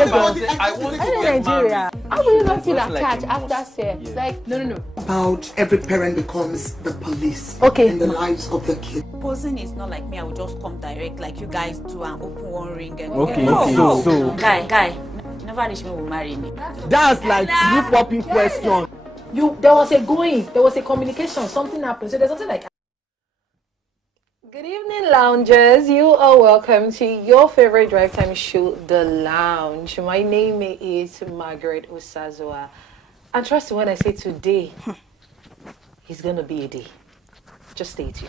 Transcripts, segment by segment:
I want to get Nigeria. How will you not feel attached after sex? Yeah. Like, no. About every parent becomes the police in the lives of the kid. Posing is not like me. I will just come direct like you guys do and open one ring and So guy, never reach me will marry me. That's like you popping question. There was a going, there was a communication, something happened. So there's something like. Good evening, loungers. You are welcome to your favorite drive time show, The Lounge. My name is Margaret Osazua. And trust me when I say today, it's going to be a day. Just stay tuned.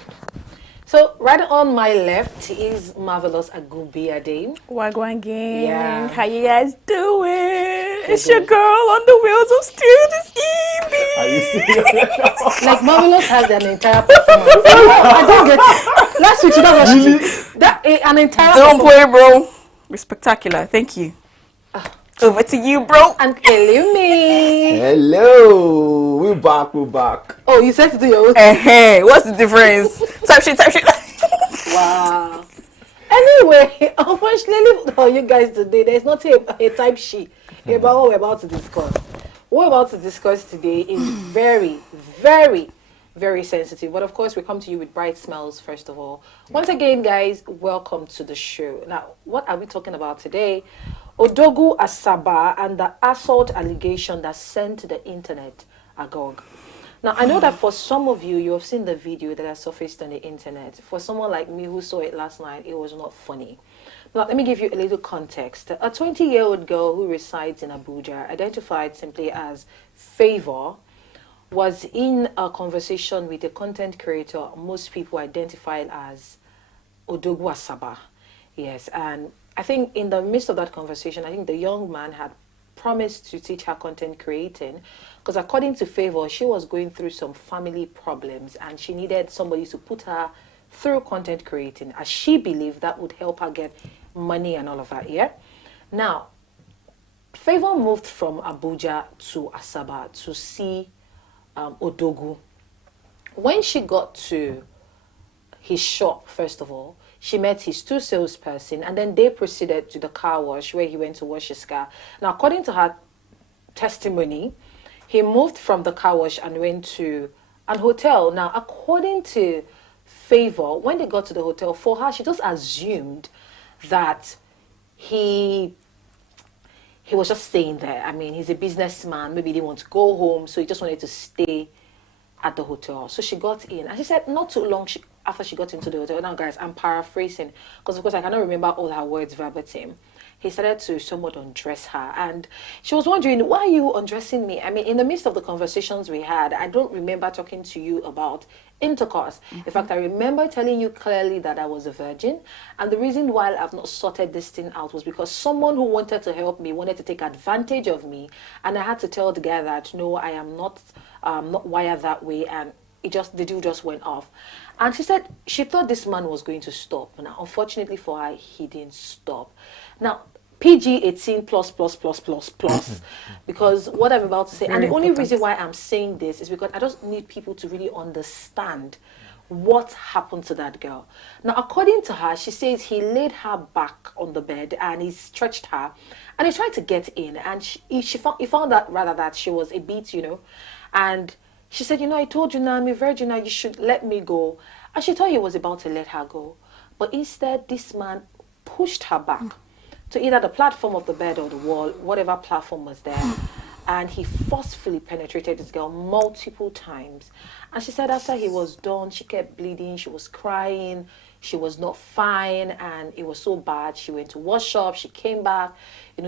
So, right on my left is Marvelous Agubiade. Wagwan gang. Yeah. How you guys doing? It's your girl on the wheels of steel this evening. Are you serious? Like Marvelous has an entire performance. I don't get it. Last week, that was really? An entire Don't play, bro. We're spectacular. Thank you. Over to you, bro. And Elumi. Hello, we're back. Oh, you said to do your own. What's the difference? Type shit. Wow. Anyway, unfortunately for you guys today, there's not a type sheet about what we're about to discuss. What we're about to discuss today is very, very, very sensitive. But of course, we come to you with bright smiles, first of all. Once again, guys, welcome to the show. Now, what are we talking about today? Odogwu, Asaba, and the assault allegation that sent to the internet agog. Now, I know that for some of you, you have seen the video that has surfaced on the internet. For someone like me who saw it last night, it was not funny. Now, let me give you a little context. A 20-year-old girl who resides in Abuja, identified simply as Favor, was in a conversation with a content creator most people identified as Odogwu Asaba. Yes, and I think in the midst of that conversation, I think the young man had promised to teach her content creating because according to Favor, she was going through some family problems and she needed somebody to put her through content creating as she believed that would help her get money and all of that, yeah? Now, Favor moved from Abuja to Asaba to see Odogwu. When she got to his shop, first of all, she met his two salesperson and then they proceeded to the car wash where he went to wash his car. Now, according to her testimony, he moved from the car wash and went to an hotel. Now, according to Favor, when they got to the hotel, for her, she just assumed that he was just staying there. I mean, he's a businessman. Maybe he didn't want to go home, so he just wanted to stay at the hotel. So she got in and she said not too long after she got into the hotel. Now guys, I'm paraphrasing because of course I cannot remember all her words verbatim. He started to somewhat undress her and she was wondering, why are you undressing me? I mean, in the midst of the conversations we had, I don't remember talking to you about intercourse. In fact, I remember telling you clearly that I was a virgin, and the reason why I've not sorted this thing out was because someone who wanted to help me wanted to take advantage of me, and I had to tell the guy that no, I am not wired that way, and the deal just went off. And she said she thought this man was going to stop. Now, unfortunately for her, he didn't stop. Now, PG-18 plus, because what I'm about to say, and the only reason why I'm saying this is because I just need people to really understand what happened to that girl. Now, according to her, she says he laid her back on the bed and he stretched her and he tried to get in, and he found that rather that she was a bit, and she said, I told you now I'm a virgin, now you should let me go. And she thought he was about to let her go. But instead, this man pushed her back to either the platform of the bed or the wall, whatever platform was there. And he forcefully penetrated this girl multiple times. And she said after he was done, she kept bleeding, she was crying, she was not fine, and it was so bad. She went to wash up, she came back,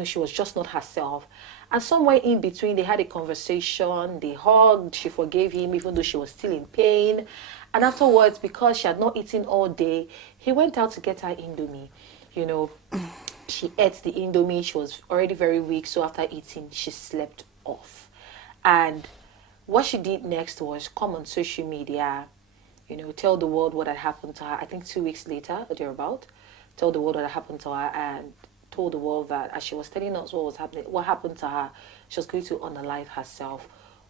she was just not herself. And somewhere in between, they had a conversation, they hugged, she forgave him, even though she was still in pain. And afterwards, because she had not eaten all day, he went out to get her Indomie. She ate the Indomie, she was already very weak, so after eating, she slept off. And what she did next was come on social media, tell the world what had happened to her. I think 2 weeks later, or thereabout, tell the world what had happened to her and told the world that as she was telling us what happened to her, she was going to unalive herself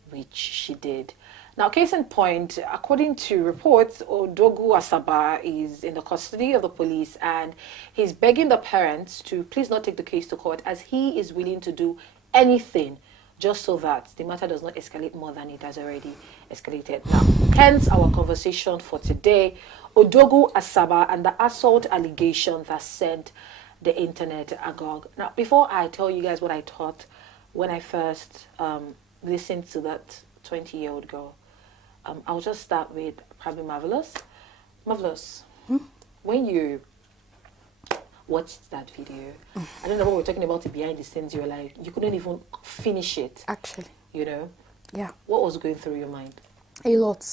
which she did. Now, case in point, according to reports, Odogwu Asaba is in the custody of the police and he's begging the parents to please not take the case to court as he is willing to do anything just so that the matter does not escalate more than it has already escalated. Now, hence our conversation for today, Odogwu Asaba and the assault allegation that sent the internet agog. Now, before I tell you guys what I thought when I first listened to that 20-year-old girl, I'll just start with probably Marvelous. Marvelous, when you watched that video, I don't know what we're talking about behind the scenes, you were like, you couldn't even finish it. Actually. You know? Yeah. What was going through your mind? A lot.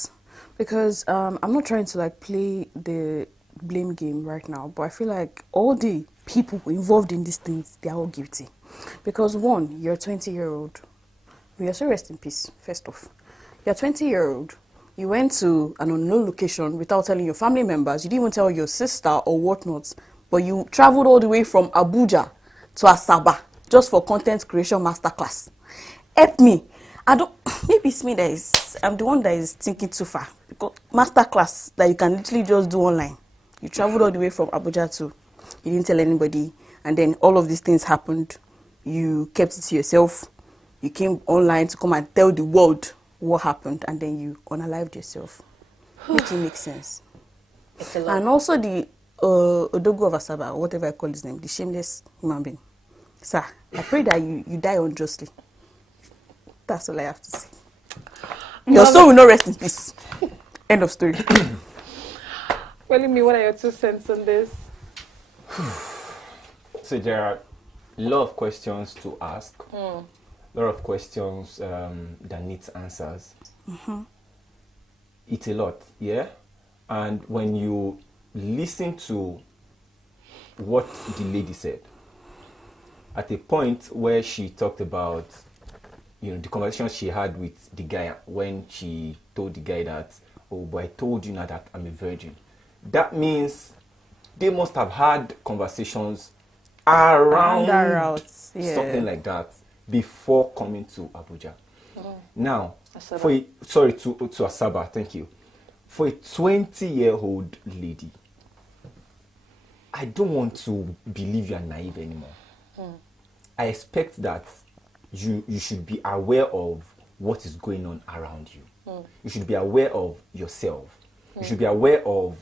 Because I'm not trying to like play the blame game right now, but I feel like all the people involved in these things, they are all guilty. Because one, you're a 20-year-old. May your soul rest in peace, first off. You're a 20-year-old. You went to an unknown location without telling your family members. You didn't even tell your sister or whatnot. But you traveled all the way from Abuja to Asaba just for content creation masterclass. Help me. I don't. Maybe it's me that is. I'm the one that is thinking too far. Because masterclass that you can literally just do online. You traveled all the way from Abuja to. You didn't tell anybody, and then all of these things happened. You kept it to yourself. You came online to come and tell the world what happened, and then you unalived yourself. Make it make sense. It's a lot. And also the Odogwu of Asaba, whatever I call his name, the shameless human being. Sir, I pray that you die unjustly. That's all I have to say. Your soul will not rest in peace. End of story. Well, me, what are your 2 cents on this? So there are a lot of questions to ask. A lot of questions that needs answers. It's a lot, yeah? And when you listen to what the lady said, at a point where she talked about, you know, the conversation she had with the guy when she told the guy that, oh, but I told you now that I'm a virgin. That means they must have had conversations around something like that before coming to Abuja. Now, Asaba. to Asaba, thank you. For a 20-year-old lady, I don't want to believe you are naive anymore. I expect that you should be aware of what is going on around you. You should be aware of yourself. You should be aware of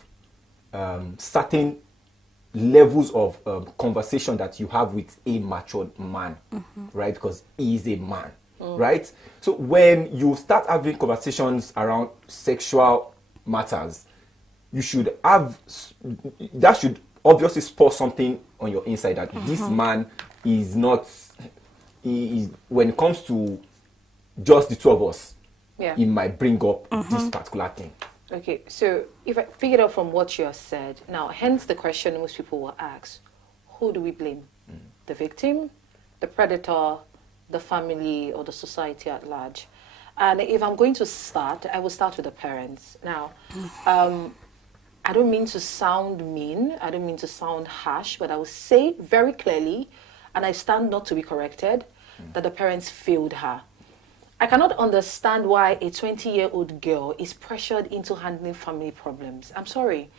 certain levels of conversation that you have with a matured man, right? Because he is a man, right? So when you start having conversations around sexual matters, you should have, that should obviously spur something on your inside that this man is not, when it comes to just the two of us, he might bring up this particular thing. Okay, so if I pick it up from what you have said, now, hence the question most people will ask, who do we blame? The victim, the predator, the family, or the society at large? And if I'm going to start, I will start with the parents. Now, I don't mean to sound mean, I don't mean to sound harsh, but I will say very clearly, and I stand not to be corrected, that the parents failed her. I cannot understand why a 20-year-old girl is pressured into handling family problems. I'm sorry.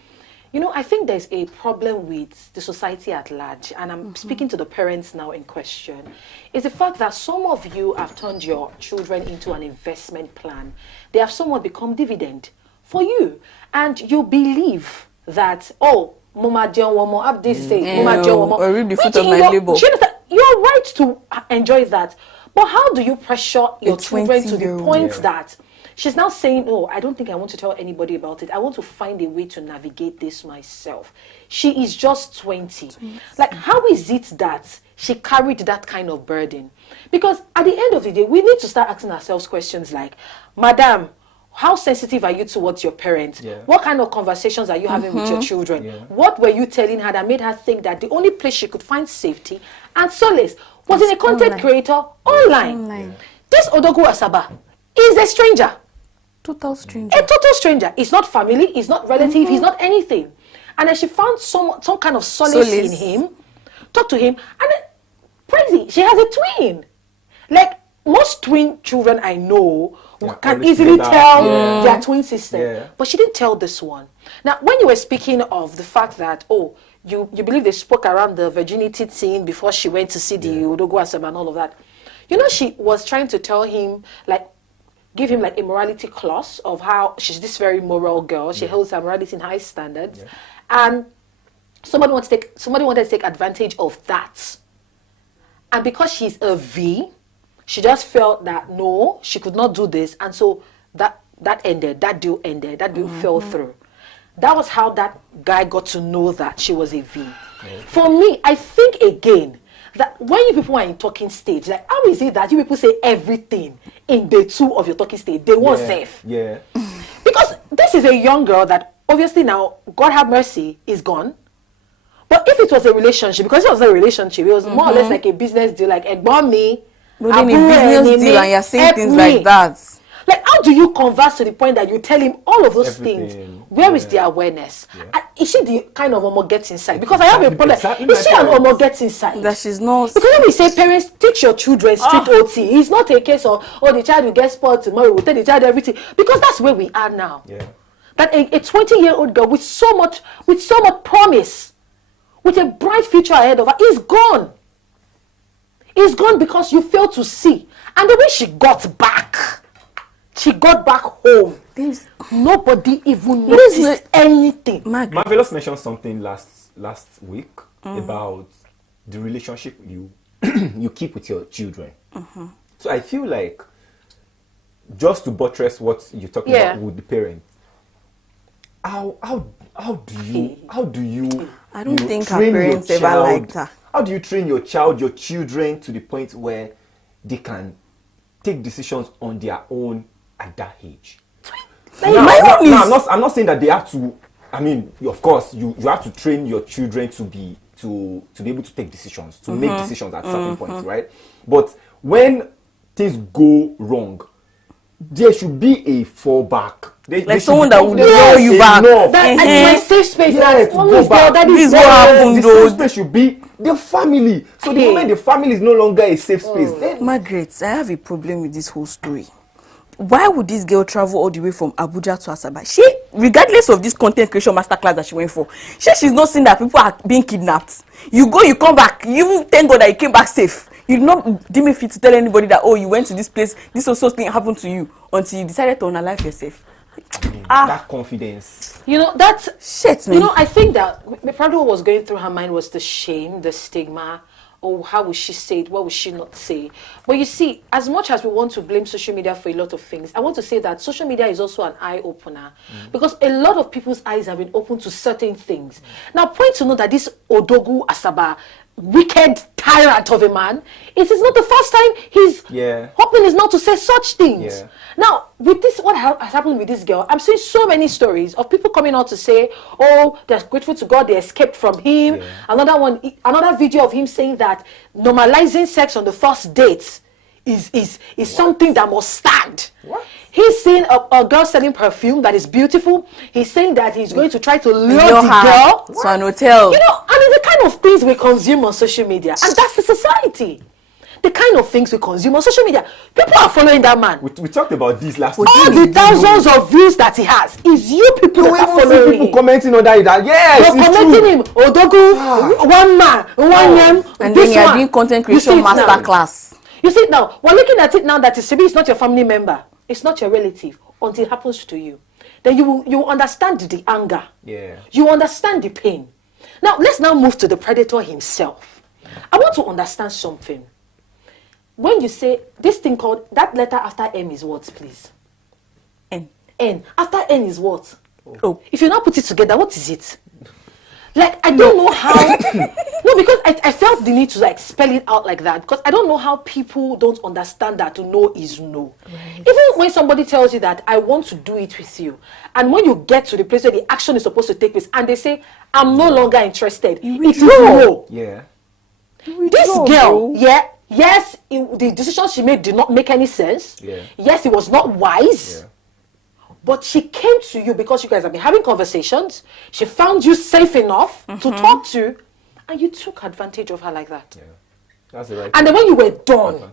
You know, I think there's a problem with the society at large, and I'm speaking to the parents now in question. It's the fact that some of you have turned your children into an investment plan. They have somewhat become dividend for you. And you believe that, oh, Mama John Womo, up this say, Mama John Womo. Or reap the fruit of my labor. You're right to enjoy that. But how do you pressure your children to the point that she's now saying, oh, I don't think I want to tell anybody about it. I want to find a way to navigate this myself. She is just 20. Like, how is it that she carried that kind of burden? Because at the end of the day, we need to start asking ourselves questions like, Madam, how sensitive are you towards your parents? What kind of conversations are you having with your children? What were you telling her that made her think that the only place she could find safety and solace was in a content creator online? This Odogwu Asaba is a stranger. Total stranger. A total stranger. He's not family, he's not relative, he's not anything. And then she found some kind of solace in him, talked to him, and then, crazy, she has a twin. Like, most twin children I know can always easily together. tell their twin sister. Yeah. But she didn't tell this one. Now, when you were speaking of the fact that, you believe they spoke around the virginity thing before she went to see the Odogwu Asaba and all of that. You know, she was trying to tell him, like, give him like a morality clause of how she's this very moral girl. She holds her morality in high standards. Yeah. And somebody wanted to take advantage of that. And because she's a V, she just felt that no, she could not do this. And so that ended, that deal ended, that deal fell through. That was how that guy got to know that she was a V. Okay. For me, I think again, that when you people are in talking stage, like how is it that you people say everything in day 2 of your talking stage, day 1 safe? Yeah. Because this is a young girl that obviously now, God have mercy, is gone. But if it was a relationship, because it was a relationship, it was more or less like a business deal, like Egbon me, but in a business deal and you're saying things like that. Like, how do you converse to the point that you tell him all of those things? Where is the awareness? Yeah. Is she the kind of Omo gets inside? Because I have a problem. Is she an Omo gets inside? That she's not. Because when we say parents, teach your children street OT, it's not a case of, the child will get spoiled tomorrow, we'll tell the child everything. Because that's where we are now. Yeah. That a 20-year-old girl with so much promise, with a bright future ahead of her, is gone. Is gone because you failed to see. And the way she got back home. Nobody even noticed anything. Marvelous mentioned something last week about the relationship you keep with your children. So I feel like, just to buttress what you're talking about with the parents, how do you I don't think her parents ever liked her. How do you train your children to the point where they can take decisions on their own at that age? I'm not saying that they have to. I mean, of course, you have to train your children to be able to take decisions, to make decisions at certain points, right? But when things go wrong, there should be a fallback. Like someone that will draw you back. That's my safe space. That is what happened. The safe space should be the family. So the moment the family is no longer a safe space, then Margaret, I have a problem with this whole story. Why would this girl travel all the way from Abuja to Asaba? She, regardless of this content creation masterclass that she went for, she's not seeing that people are being kidnapped. You go, you come back. You thank God that you came back safe. You did not deem it fit to tell anybody that, you went to this place, this also thing happened to you, until you decided to unalive yourself. That confidence. That's shit, man. I think that probably what was going through her mind was the shame, the stigma. How would she say it? What would she not say? But you see, as much as we want to blame social media for a lot of things, I want to say that social media is also an eye-opener. Because a lot of people's eyes have been opened to certain things. Now, point to know that this Odogwu Asaba, wicked tyrant of a man, it is not the first time he's hoping is not to say such things. Now, with this, what has happened with this girl, I'm seeing so many stories of people coming out to say, they're grateful to God they escaped from him. Another video of him saying that normalizing sex on the first date is something that must stand. What? He's seen a girl selling perfume that is beautiful. He's saying that he's going to try to lure the girl to an hotel. And it's the kind of things we consume on social media. And that's the society. The kind of things we consume on social media. People are following that man. We talked about this last week. All the thousands of views that he has is you people that are following him. People commenting on that. Yes, you're commenting him. Odogwu, one man, one name, and then you're doing content creation masterclass. You see it now. We're looking at it now that it's not your family member. It's not your relative until it happens to you. Then you will understand the anger. Yeah. You understand the pain. Now, let's now move to the predator himself. I want to understand something. When you say this thing called, that letter after M is what, please? N. N. After N is what? Oh. If you now put it together, what is it? Like, I don't know how. No, because I felt the need to spell it out like that, because I don't know how people don't understand that to know is no. Right. Even when somebody tells you that I want to do it with you, and when you get to the place where the action is supposed to take place, and they say I'm no longer interested, it is no. Yeah. This girl, yes, the decision she made did not make any sense. Yeah. Yes, it was not wise. Yeah. But she came to you because you guys have been having conversations. She found you safe enough to talk to, and you took advantage of her like that. Yeah. That's the right. And then when you were done,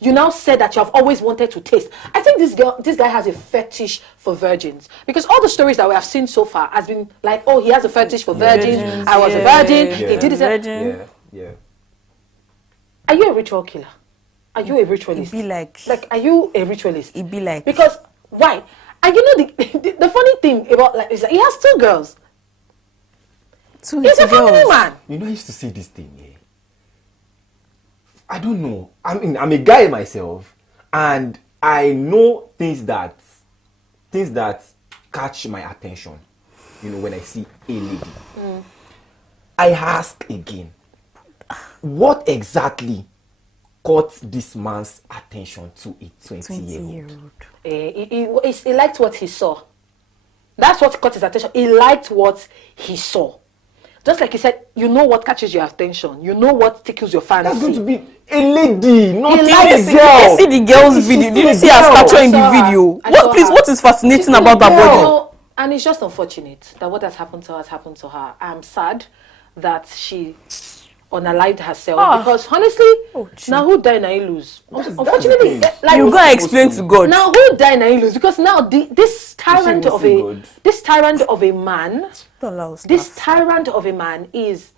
You now said that you have always wanted to taste. I think this guy has a fetish for virgins, because all the stories that we have seen so far has been like, oh, he has a fetish for virgins. I was a virgin. He did it. Yeah. Are you a ritual killer? Are you a ritualist? It be like are you a ritualist? It be like, because why? And you know the funny thing about is that he has 2 girls. He's a family man. You know, I used to say this thing. Yeah. I don't know. I mean, I'm a guy myself, and I know things that catch my attention. You know, when I see a lady, I ask again, what exactly caught this man's attention to a 20-year-old? He liked what he saw. That's what caught his attention. He liked what he saw. Just like he said, you know what catches your attention. You know what tickles your fancy. That's going to be a lady, not a girl. You see the girl's video. Did you see her stature in the video? What is fascinating about that body? And it's just unfortunate that what has happened to her has happened to her. I'm sad that she unalived herself, because honestly, now who die now you lose. Unfortunately, like, you gotta explain to God. Now who die now you lose, because now this tyrant of a man is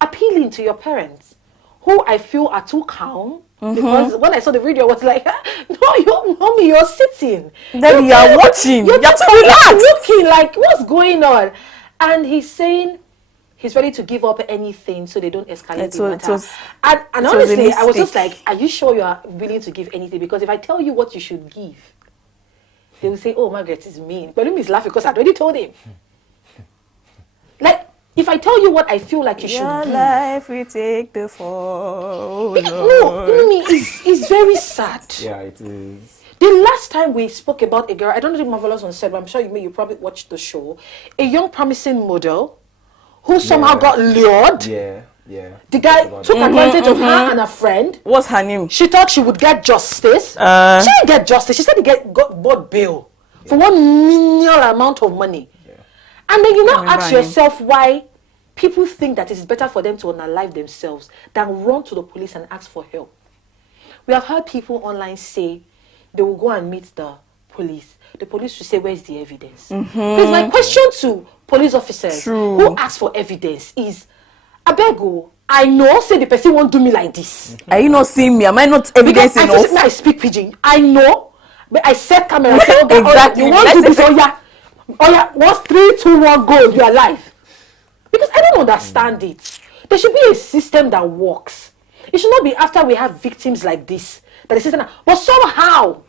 appealing to your parents, who I feel are too calm. Because when I saw the video, I was like, no, mommy, you're sitting. Then you are watching. You're too relaxed. Looking like, what's going on? And he's saying he's ready to give up anything so they don't escalate the matter. And honestly, I was just like, are you sure you are willing to give anything? Because if I tell you what you should give, they will say, oh, Margaret is mean. But he's laughing because I already told him. Like, if I tell you what I feel like you should give. Your life will take the fall. No, it's very sad. Yeah, it is. The last time we spoke about a girl, I don't know if Marvelous on set, but I'm sure you probably watched the show. A young promising model who somehow got lured. Yeah. The guy took advantage of her and her friend. What's her name? She thought she would get justice. She didn't get justice. She said he got bought bail for 1 million amount of money. Yeah. And then you now ask yourself why people think that it's better for them to unalive themselves than run to the police and ask for help. We have heard people online say they will go and meet the police. The police will say, where's the evidence? Because my question to police officers who ask for evidence is, Abego, I know, say the person won't do me like this. Are you not seeing me? Am I not evidence enough? I speak pidgin. I know, but I set camera and say, okay, exactly. You want to do this? Oh yeah, once 3, 2, 1, go, you are alive. Because I don't understand it. There should be a system that works. It should not be after we have victims like this that the system. But somehow,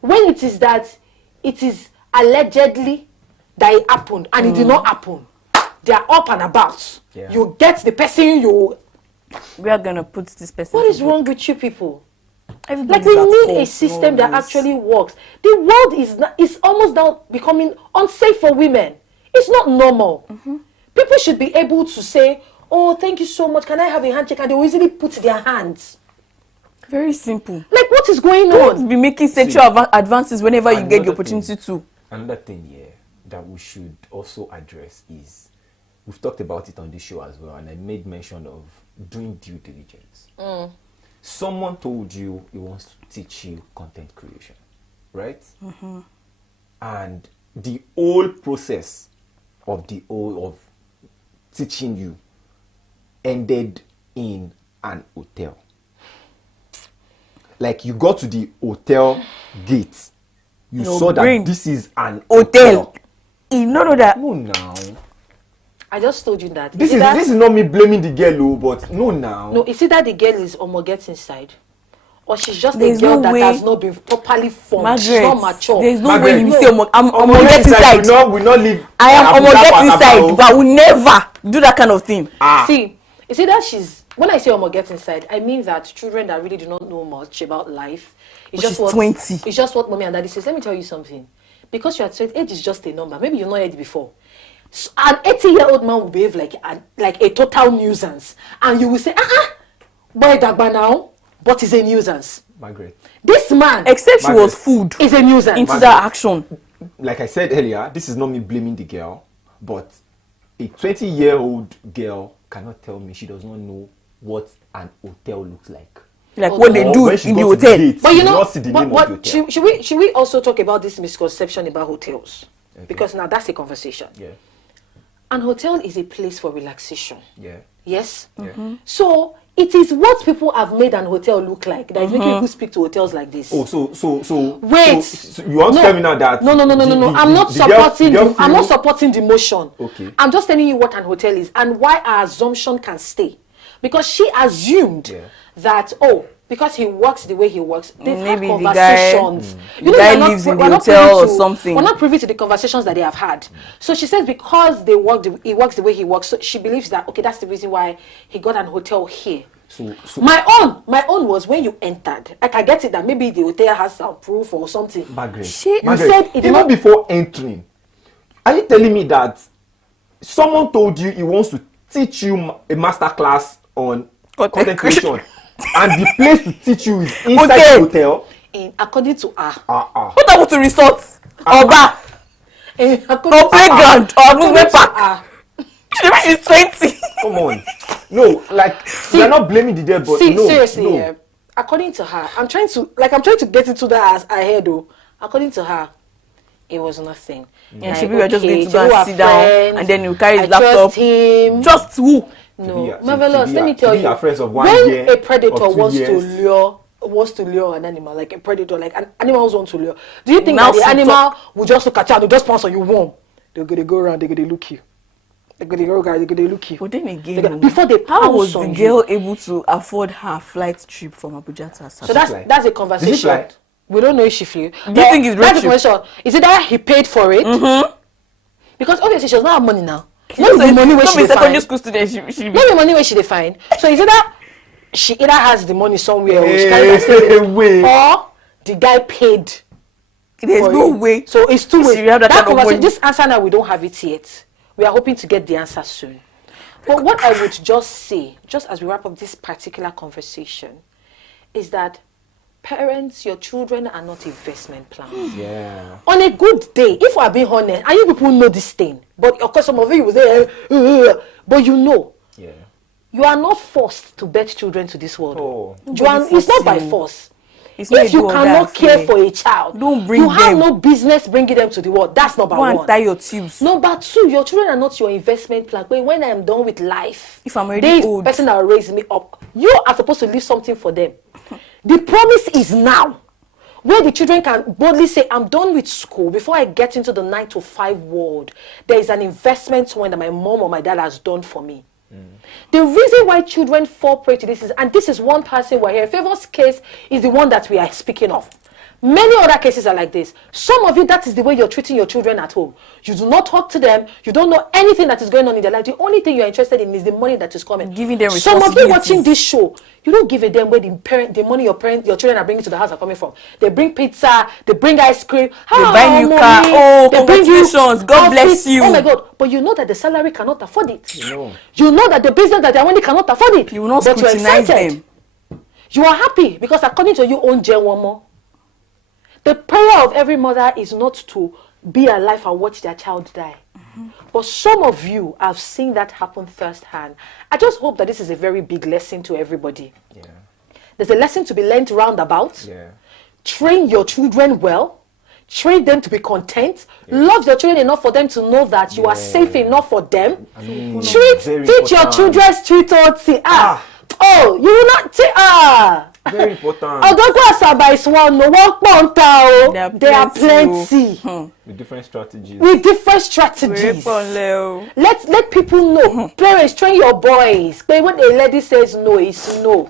when it is that it is allegedly that it happened and it did not happen, they are up and about. Yeah. You get the person we are gonna put this person. What is wrong with you people? Like, we need a system that actually works. The world is almost now becoming unsafe for women. It's not normal. People should be able to say, oh, thank you so much, can I have a handshake? And they will easily put their hands. Very simple. Like, what is going on? Don't be making sexual advances whenever you get the opportunity to. Another thing here that we should also address is, we've talked about it on this show as well, and I made mention of doing due diligence. Someone told you he wants to teach you content creation, right? And the whole process of teaching you ended in an hotel. Like, you got to the hotel gate, you saw that this is an hotel. You know that. No, now. I just told you that. This is not me blaming the girl, but no, now. No, is it that the girl is gets inside, or she's just a girl that has not been properly formed? Margaret, she's not mature. There's no way you say I'm get inside. We not live. I am get inside, but I will never do that kind of thing. See, you see that when I say get inside, I mean that children that really do not know much about life. It's just what 20. It's just what mommy and daddy says. Let me tell you something. Because you're 20, age is just a number. Maybe you've not heard it before. So an 80-year-old man will behave like a total nuisance, and you will say, boy, dagba now, but he's a nuisance. Margaret. This man, except she was fooled, is a nuisance into that action. Like I said earlier, this is not me blaming the girl, but a 20-year-old girl cannot tell me she does not know what an hotel looks like. Like what they do in the hotel. But you know, not see the name of the hotel. should we also talk about this misconception about hotels? Okay. Because now that's a conversation. Yeah. An hotel is a place for relaxation. Yeah. Yes? Yeah. So it is what people have made an hotel look like that is making people speak to hotels like this. Oh, so wait. So you want to tell me now that No. I'm not supporting the motion. Okay. I'm just telling you what an hotel is and why our assumption can stay. Because she assumed that because he works the way he works, they've had conversations. The guy lives in the hotel or something. We're not privy to the conversations that they have had. So she says because he works the way he works, so she believes that that's the reason why he got an hotel here. So my own was when you entered. Like I get it that maybe the hotel has some proof or something. Margaret, said it even before entering, are you telling me that someone told you he wants to teach you a master class on content creation? And the place to teach you is inside the hotel. According to her. What happened to resorts? Or bar? Or playground? Or amusement park? She's 20. Come on. No, like you're not blaming the dead, but seriously, no. According to her, I'm trying to get into that as I heard though. According to her, it was nothing. Yeah, like, we were just going to go and sit down, and then you carry his laptop. Him. Just who? No, marvelous. Let me tell you, when a predator wants to lure an animal, like a predator, like an animals want to lure. Do you think that the animal will just look at you and they'll just pounce on you warm? They're gonna go around, they're gonna look you. They're gonna look you. But then again, before they how was the girl able to afford her flight trip from Abuja to Asaba? So that's a conversation. We don't know if she flew. Do you think it's that's the question? Is it that he paid for it? Because obviously she does not have money now. Not the money where she secondary school student. She not the money where she define. So is it that she either has the money somewhere or she can't stay or the guy paid? There's no way. So it's two ways. That conversation, this answer now we don't have it yet. We are hoping to get the answer soon. But what I would just say, just as we wrap up this particular conversation, is that parents, your children are not investment plans. Yeah. On a good day, if we are being honest, and you people know this thing, but of course some of you will say, but you know, you are not forced to birth children to this world. It's not by force. If you cannot care for a child, don't bring you have no business bringing them to the world. That's number one. Go and tie your tubes. Number two, your children are not your investment plan. But when I am done with life, if I'm already old, the person that will raise me up, you are supposed to leave something for them. The promise is now, where the children can boldly say, I'm done with school. Before I get into the 9 to 5 world, there is an investment somewhere that my mom or my dad has done for me. The reason why children fall prey to this is, and this is one person we're here, Favor's case is the one that we are speaking of. Many other cases are like this. Some of you, that is the way you're treating your children at home. You do not talk to them. You don't know anything that is going on in their life. The only thing you're interested in is the money that is coming. Giving them Some of you watching this show, you don't give a damn where the money your children are bringing to the house are coming from. They bring pizza, they bring ice cream. They buy new car. Oh, congratulations. God bless you. Oh my God. But you know that the salary cannot afford it. You know that the business that they're running cannot afford it. You will not scrutinize them. You are happy because according to you, own Gen one more. The prayer of every mother is not to be alive and watch their child die. But some of you have seen that happen firsthand. I just hope that this is a very big lesson to everybody. There's a lesson to be learned roundabout. Train your children well. Train them to be content. Love your children enough for them to know that you are safe enough for them. Teach your children street orty. Oh, you will not very important. Odogwu Asaba is one, no one ponta. There are plenty. With different strategies. Let people know. Parents, train your boys. But when a lady says no, it's no.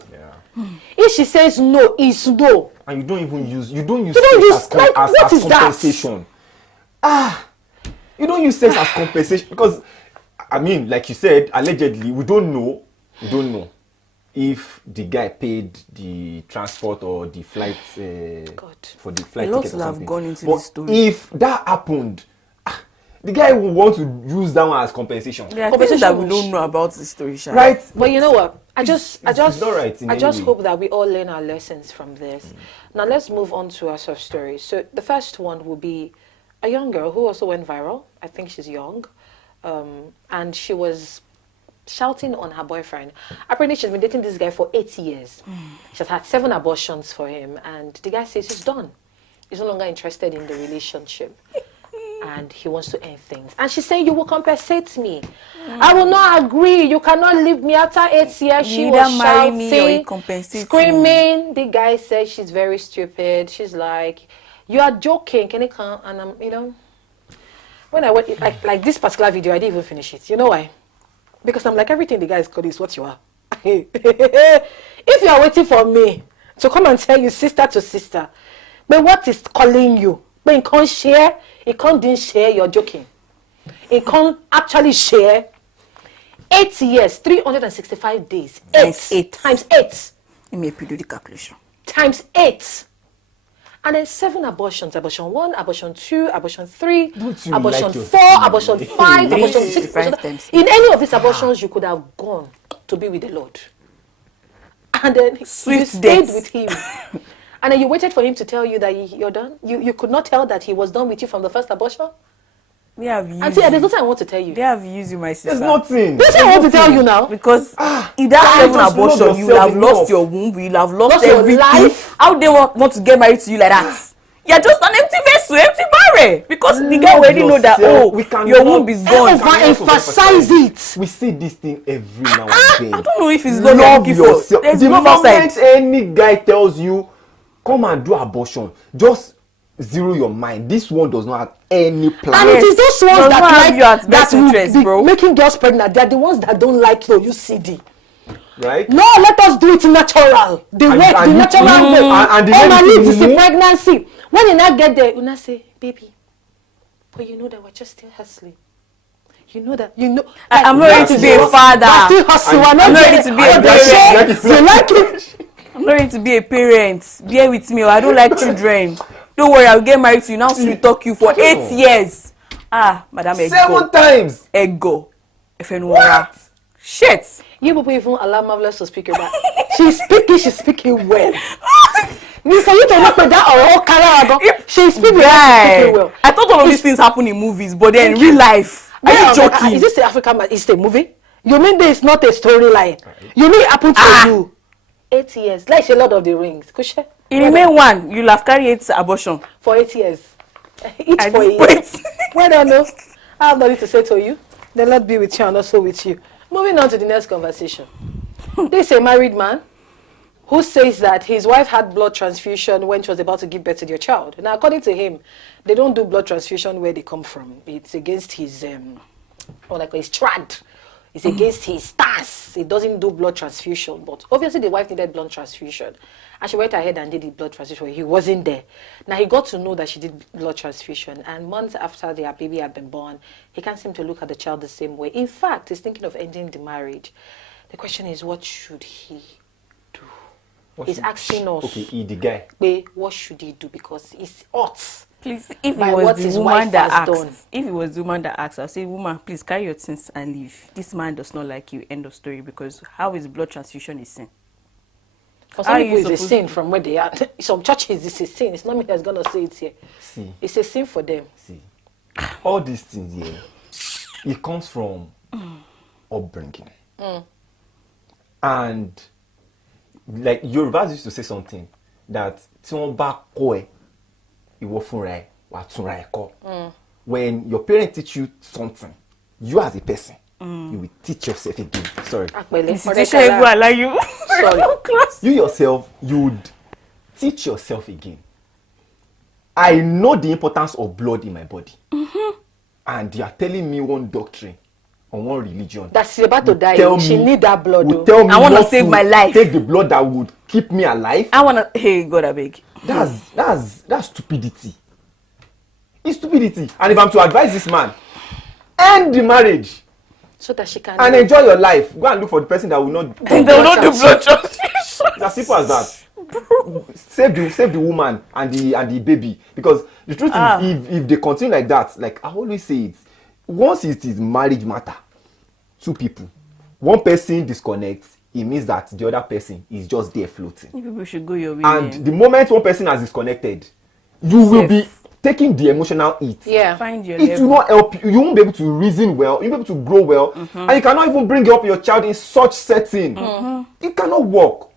If she says no, it's no. And you don't use sex as compensation. You don't use sex as compensation because, I mean, like you said, allegedly, we don't know if the guy paid the transport or the flight for the flight ticket or something. Gone into but this story. If that happened, the guy will want to use that one as compensation. There are things that we don't know about the story, right? But you know what? I just not right I just hope that we all learn our lessons from this. Now let's move on to our soft stories. So the first one will be a young girl who also went viral. I think she's young, and she was shouting on her boyfriend. Apparently, she's been dating this guy for 8 years. She's had 7 abortions for him, and the guy says he's done. He's no longer interested in the relationship. And he wants to end things. And she's saying, you will compensate me. I will not agree. You cannot leave me. After 8 years, she was shouting, screaming. The guy said she's very stupid. She's like, you are joking. Can you come? And I'm, you know, when I went, like this particular video, I didn't even finish it. You know why? Because I'm like, everything the guy is called is what you are. If you are waiting for me to come and tell you sister to sister, but what is calling you? But you can't share, you can't then share, you're joking. You can't actually share. 8 years, 365 days. 8 times 8. You may do the calculation. Times 8. And then 7 abortions. Abortion 1, abortion 2, abortion 3, abortion 4, abortion 5, abortion 6. In any of these abortions, you could have gone to be with the Lord. And then you stayed with him. And then you waited for him to tell you that you're done. You could not tell that he was done with you from the first abortion. They have used Auntie, there's nothing I want to tell you. They have used you, my sister. There's nothing. There's nothing I want to tell you now. Because in that 7 abortion, you will have lost your womb, you will have lost everything. Life. How they want to get married to you like that? You're just an empty vessel, empty barrel. Because the guy already know that, your womb is gone. Emphasize it. We see this thing every now and then. I don't know if it's love yourself. There's The love outside. moment any guy tells you, come and do abortion, just zero your mind. This one does not have any plan. And it is those ones that like you at that interest, will be bro. making girls pregnant. They're the ones that don't like to use CD. Right? No, let us do it natural. The natural way. And the man lady needs to pregnancy. When you not get there, you not say, baby, but you know that we're just still hustling. You know that, you know. I'm not ready to be a father. I'm not ready to be a parent. You like it? I'm not ready to be a parent. Bear with me. I don't like children. Don't worry, I'll get married to you. Now sweet talk you for 8 years. Madam, 7 times. Ego. What? Shit. You people even allow Marvelous to speak about. She's speaking well. For you to not put that or color, she's speaking well. I thought all of these things happen in movies, but then in real life, are you joking? Is this the African? Is it a movie? You mean this is not a storyline? You mean it happened to you? 8 years, like a Lord of the Rings. In remain one, you'll have carried 8 abortion for 8 years. Each for a year. Well, I know. I have nothing to say to you. The Lord be with you and also with you. Moving on to the next conversation. This is a married man who says that his wife had blood transfusion when she was about to give birth to their child. Now, according to him, they don't do blood transfusion where they come from. It's against his, his trad. It's against his stance. He doesn't do blood transfusion. But obviously, the wife needed blood transfusion. And she went ahead and did the blood transfusion. He wasn't there. Now, he got to know that she did blood transfusion. And months after their baby had been born, he can't seem to look at the child the same way. In fact, he's thinking of ending the marriage. The question is, what should he do? He's asking us. Okay, the guy. What should he do? Because it's hot. Please, if it was the woman that asked, if it was the woman that asked, I'll say, woman, please carry your things and leave. This man does not like you. End of story. Because how is blood transfusion a sin? For some people, it's a sin from where they are. Some churches, it's a sin. It's not me that's going to say it here. See. It's a sin for them. See. All these things here, it comes from upbringing. And, like, Yorubas used to say something that, when your parents teach you something, you as a person, you will teach yourself again. Sorry. You yourself, you would teach yourself again. I know the importance of blood in my body. And you are telling me one doctrine or one religion that she's about to die. She need that blood. Tell me I want to save my life. Take the blood that would keep me alive. I want to. Hey, God, I beg. That's stupidity. It's stupidity. And if I'm to advise this man, end the marriage so that she can enjoy your life. Go and look for the person that will not. They will not do blood transfusion. It's as simple as that. Save the woman and the baby, because the truth is, if they continue like that, like I always say, it once it is marriage matter, 2 people, one person disconnects, it means that the other person is just there floating. People should go your way. And the moment one person has disconnected, you will be taking the emotional hit. Yeah. Find your It level. will not help you. You won't be able to reason well. You won't be able to grow well. And you cannot even bring up your child in such setting. It cannot work.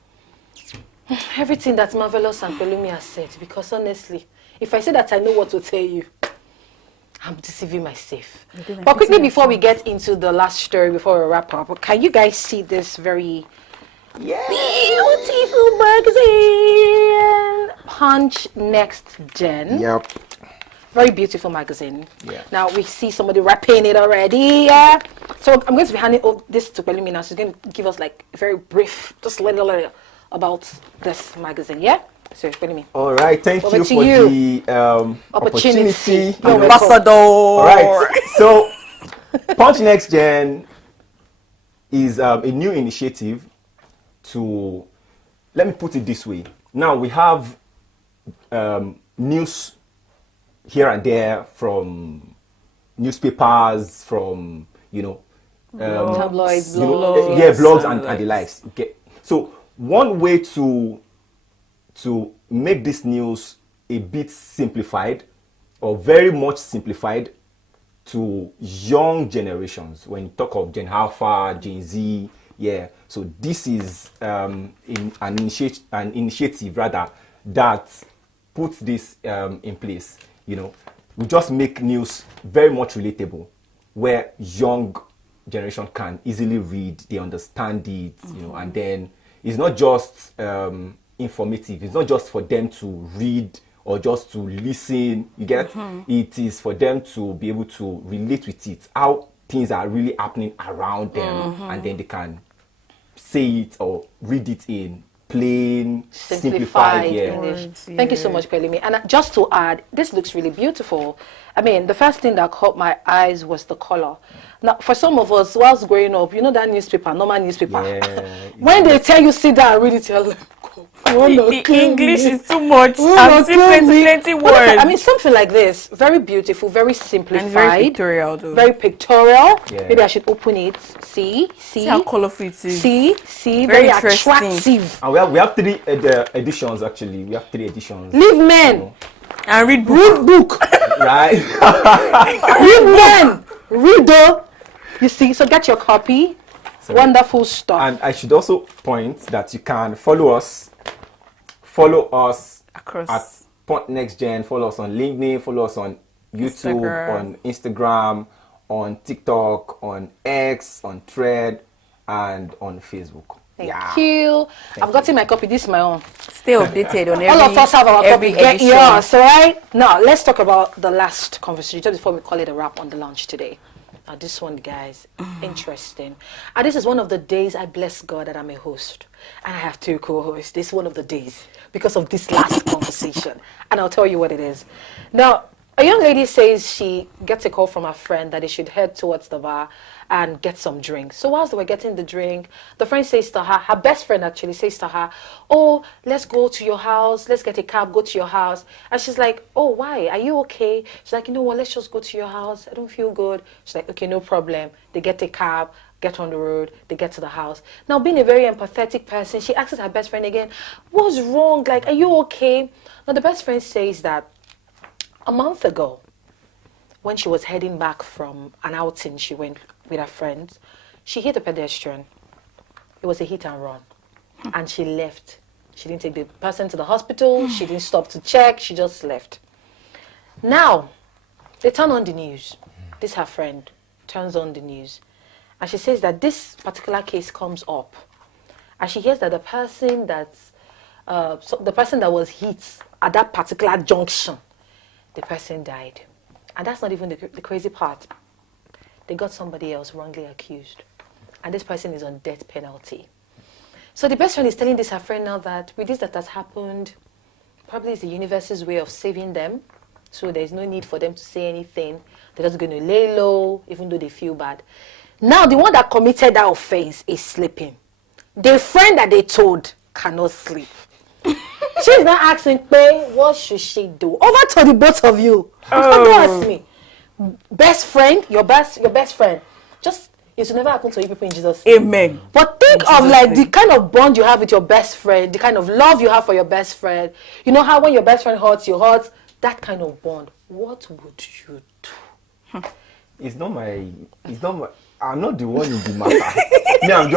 Everything that Marvelous and Pelumi has said, because honestly, if I say that I know what to tell you, I'm deceiving myself. But quickly, before we get into the last story, before we wrap up, can you guys see this very beautiful magazine? Punch Next Gen. Yep. Very beautiful magazine. Yeah. Now we see somebody wrapping it already. Yeah. So I'm going to be handing this to Pelumi now. She's going to give us like a very brief, just little about this magazine. Yeah. So Pelumi. All right. Thank Over you to for you. the opportunity. You're welcome. Ambassador. All right. So, Punch Next Gen is a new initiative to, let me put it this way. Now we have news here and there from newspapers, from Tabloids, you know, blogs. yeah, blogs and the likes. Okay. So one way to make this news a bit simplified, or very much simplified, to young generations. When you talk of Gen Alpha, Gen Z, yeah. So this is an initiative rather that puts this in place. You know, we just make news very much relatable, where young generation can easily read, they understand it, you know, and then it's not just informative. It's not just for them to read or just to listen. You get it is for them to be able to relate with it, how things are really happening around them, and then they can say it or read it in plain, simplified. Yeah. English. Thank you so much, Pelumi. And just to add, this looks really beautiful. I mean, the first thing that caught my eyes was the color. Now, for some of us, whilst growing up, you know that newspaper, normal newspaper. Yeah. When they tell you sit down and read it, you're like, The English is too much. I'm seeing plenty words. I mean, something like this, very beautiful, very simplified, And very pictorial, though. very pictorial. Yeah. Maybe I should open it. See how colorful it is. see, Very very interesting. attractive. And we have three editions actually. We have 3 editions. Leave men, You know, And read book. read book. right? Read men, read though. You see, so get your copy. So- Wonderful stuff. And I should also point that you can follow us Across. at Punch Next Gen. Follow us on LinkedIn. Follow us on YouTube, Instagram. on Instagram, on TikTok, on X, on Thread, and on Facebook. Thank you. I've gotten my copy. This is my own. Stay updated on every All of us have our every copy. Get edition. yours, all right? Now, let's talk about the last conversation just before we call it a wrap on the launch today. Now, this one, guys, interesting. And this is one of the days I bless God that I'm a host. And I have 2 co-hosts. This is one of the days because of this last conversation. And I'll tell you what it is. Now, a young lady says she gets a call from her friend that they should head towards the bar and get some drinks. So whilst they were getting the drink, the friend says to her, her best friend actually says to her, oh, let's go to your house. Let's get a cab, go to your house. And she's like, oh, why? Are you okay? She's like, you know what? Let's just go to your house. I don't feel good. She's like, okay, no problem. They get a cab, get on the road, they get to the house. Now, being a very empathetic person, she asks her best friend again, what's wrong? Like, are you okay? Now, the best friend says that a month ago, when she was heading back from an outing she went with her friends, she hit a pedestrian. It was a hit and run. And she left. She didn't take the person to the hospital. She didn't stop to check. She just left. Now, they turn on the news. This her friend turns on the news. And she says that this particular case comes up. And she hears that the person that was hit at that particular junction, the person died. And that's not even the crazy part. They got somebody else wrongly accused. And this person is on death penalty. So the best friend is telling this her friend now that with this that has happened, probably it's the universe's way of saving them. So there's no need for them to say anything. They're just going to lay low, even though they feel bad. Now, the one that committed that offense is sleeping. The friend that they told cannot sleep. She's not asking, what should she do? Over to the both of you. Don't ask me. Best friend, your best friend. Just, it should never happen to you people in Jesus' name. Amen. But think of like the kind of bond you have with your best friend, the kind of love you have for your best friend. You know how when your best friend hurts, you hurt that kind of bond, what would you do? It's not my, I'm not the one in the matter. I'm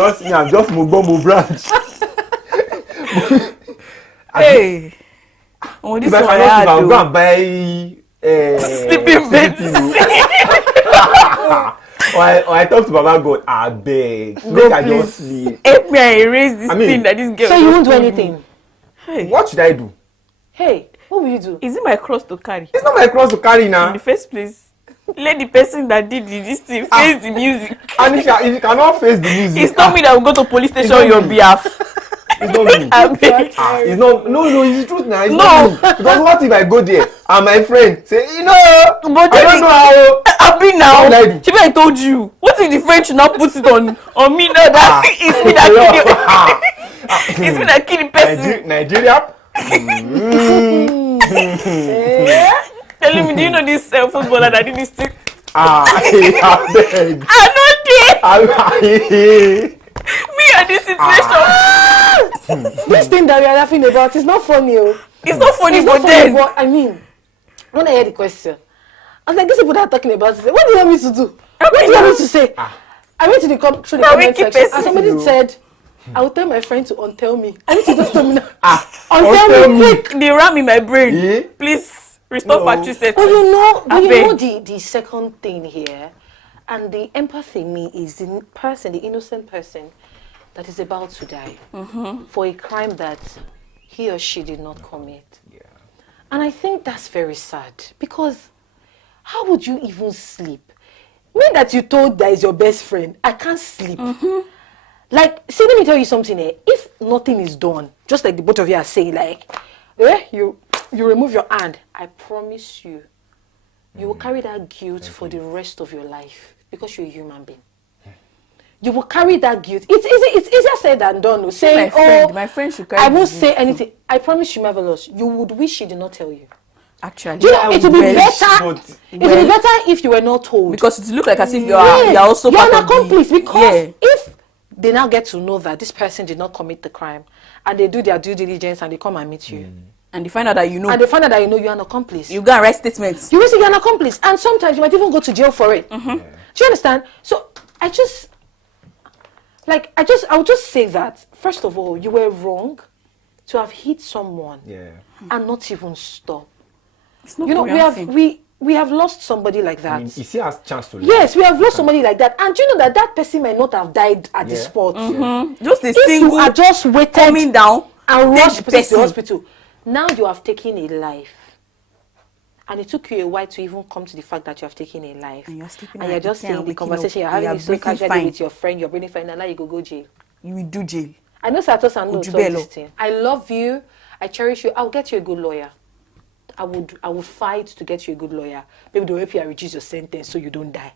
just Mugbomo branch. Hey. Oh, this if one I'll go and buy sleeping beds. or I talk to Baba God, I beg. Make I just sleep. Help me erase this thing that this girl. So you won't do anything? Hey. What should I do? Hey, what will you do? Is it my cross to carry? It's not my cross to carry now. In the first place, let the person that did this thing face the music. And if you cannot face the music, It's not me that will go to police station on your behalf. It's not me. It's not. No, it's the truth now. It's not me. Because what if I go there and my friend say, but I don't know how. I've been now. What did I do? Chibi, I told you. What if the friend should not put it on me now? That it's me that kill the. It's me that kill the person. Nigeria. Telling me, do you know this footballer that did this thing? I beg. I know this. Me and this situation. This thing that we are laughing about is not funny. It's not funny, It's but not funny, then. but I mean, when I heard the question, I was like, these people that are talking about it, what do you want me to do? What do you want me to say? I went to the through the comment section and somebody said, I will tell my friend to untell me. I need to just tell me now. Untell me quick. They ram in my brain. Yeah? Please restore factory settings. But you know the second thing here, and the empathy in me is the person, the innocent person that is about to die for a crime that he or she did not commit. Yeah. And I think that's very sad, because how would you even sleep? Me that you told that is your best friend, I can't sleep. Like, see, let me tell you something here. If nothing is done, just like the both of you are saying, like, you remove your hand, I promise you, you will carry that guilt for the rest of your life, because you're a human being. You will carry that guilt. It's easier said than done. Saying, my friend should carry I won't say anything. I promise you, Marvelous, you would wish she did not tell you. Actually, Do you know, it would be better. It would be better if you were not told. because it look like as if you're also you're part an of accomplice. the, Because if they now get to know that this person did not commit the crime, and they do their due diligence and they come and meet you, and they find out that you know, and they find out that you know you're an accomplice, you go and write statements. you will say you're an accomplice, and sometimes you might even go to jail for it. Do you understand? So I would just say that, first of all, you were wrong to have hit someone and not even stop. It's not We have lost somebody like that. I mean, he still has chance to. Yes, we have lost somebody like that, and you know that person might not have died at the spot. Just a If single you are just waited coming down and rushed dead to the person. hospital, now you have taken a life, and it took you a while to even come to the fact that you have taken a life, And you're sleeping and you're at just the 10 saying and the waking conversation up, you're you having are is so breathing casually fine. with your friend, you're breathing fine, and now you go jail. You will do jail. I know Satos and knows all Ojubelo. this thing. I love you. I cherish you. I'll get you a good lawyer. I would fight to get you a good lawyer. Maybe they'll help you reduce your sentence so you don't die.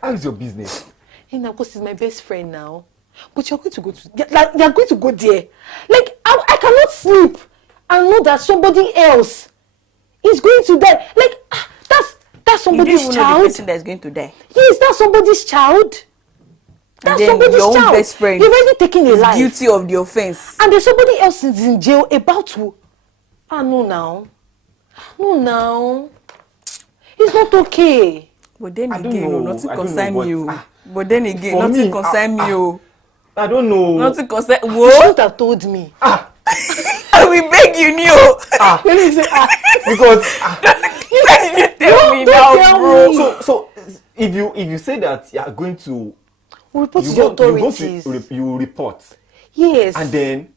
How's your business? Hey, now, because he's my best friend now. But you're going to go you're going to go there. Like, I cannot sleep and know that somebody else is going to die. Like, that's somebody's You don't even know the child. person that is going to die. Yes, that's somebody's child. That's And then somebody's your own child. best friend You've already taken a is life. guilty of the offense. And there's somebody else is in jail about to. No now. It's not okay. But then I don't again, know. nothing I don't concern know, me. but, But then again, for nothing me, concern me. I don't know. Nothing concern. You What? should have told me. I will beg you, knew. Let me say, Because Why did you tell me don't now, tell bro? me. so if you say that you are going to report to you the go authorities. to you report, Yes. and then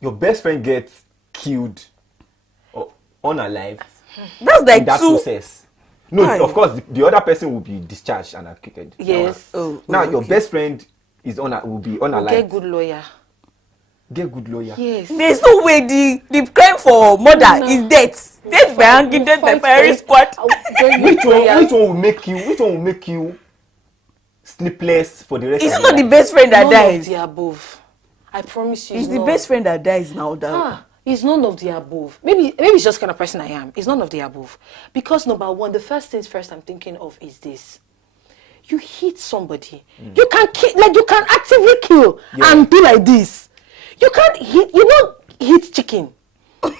your best friend gets killed or unalived That's in like that two. process. No, Why? of course the other person will be discharged and acquitted. Yes. Now your okay. best friend will be unalived. Get good lawyer. Get good lawyer. Yes. There's no way the crime for murder is death. Death by hanging, death by firing squad. Which one will make you sleepless for the rest It's of not your the life? best friend that None dies. of the above. I promise you. It's the not. best friend that dies now. That It's none of the above. Maybe it's just the kind of person I am. It's none of the above. Because number one, the first things first I'm thinking of is this. You hit somebody. You can kill, like you can actively kill and do like this. You can't hit, you don't hit chicken.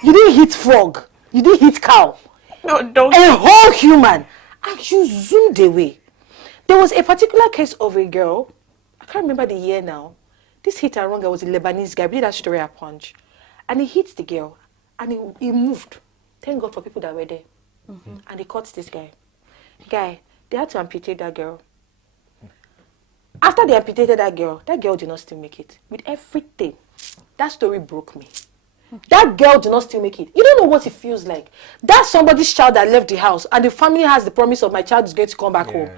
You didn't hit frog. You didn't hit cow. No, don't. A whole human. And you zoomed away. There was a particular case of a girl. I can't remember the year now. This hit and run guy was a Lebanese guy. I believe that story a punch. And he hit the girl. And he moved. Thank God for people that were there. And they caught this guy. They had to amputate that girl. After they amputated that girl did not still make it. With everything. That story broke me. That girl did not still make it. You don't know what it feels like. That's somebody's child that left the house and the family has the promise of my child is going to come back home.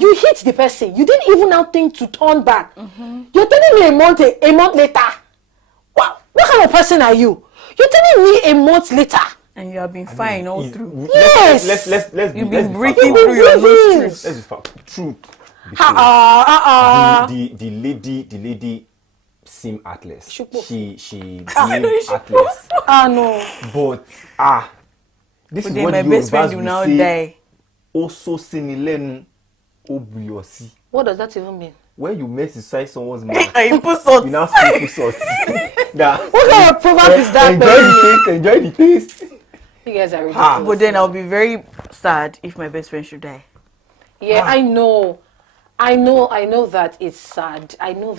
You hit the person. You didn't even now think to turn back. You're telling me a month later. What kind of person are you? You're telling me a month later. And you have been fine all through. Yes. Let's You've been breathing through your nostrils. Let's be fact. Truth. The lady seemed heartless. She seemed heartless. No. But this But is then what my you best friend will now die. Also sinilenu obuyosi. What does that even mean? When you mess inside someone's mouth, I put salt. you now put salt. What kind of proverb is that? Enjoy the taste. You guys are ridiculous. But then I'll be very sad if my best friend should die. Yeah, I know that it's sad. I know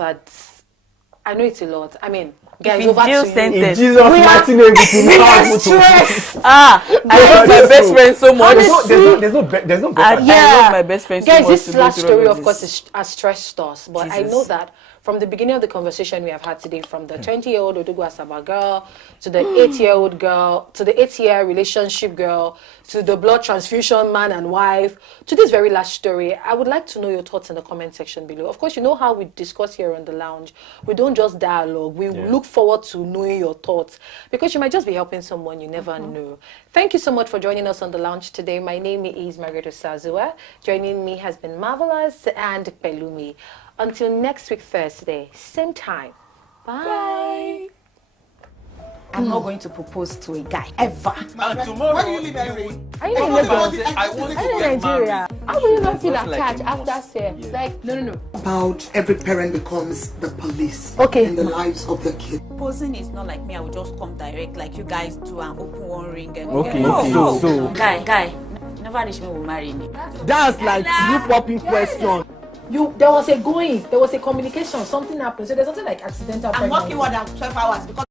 it's a lot. I mean, guys, If over in jail to you. sentence. In Jesus' mighty name, We are stressed. I love my best friend so much. There's no better. I love my best friend so Guys, much. this to go last through story, all of course, this. has stressed us. But I Jesus. know that from the beginning of the conversation we have had today, from the 20-year-old Odogwu Asaba girl, to the 8-year-old girl, to the 8-year relationship girl, to the blood transfusion man and wife, to this very last story, I would like to know your thoughts in the comment section below. Of course, you know how we discuss here on the lounge. We don't just dialogue. We look forward to knowing your thoughts because you might just be helping someone you never know. Thank you so much for joining us on the lounge today. My name is Margaret Osazua. Joining me has been Marvelous and Pelumi. Until next week, Thursday, same time. Bye. I'm not going to propose to a guy ever. And tomorrow, why do you leave Henry? Are you in Lagos? I want Are you in Nigeria? How will you not feel attached after sex? Like, no. About every parent becomes the police in the lives of the kid. Proposing is not like me. I will just come direct like you guys do and open one ring. And Okay, no. so Guy, never reach me will marry me. That's like you popping question. There was a communication, something happened. So there's something like accidental I'm pregnancy. working more than 12 hours because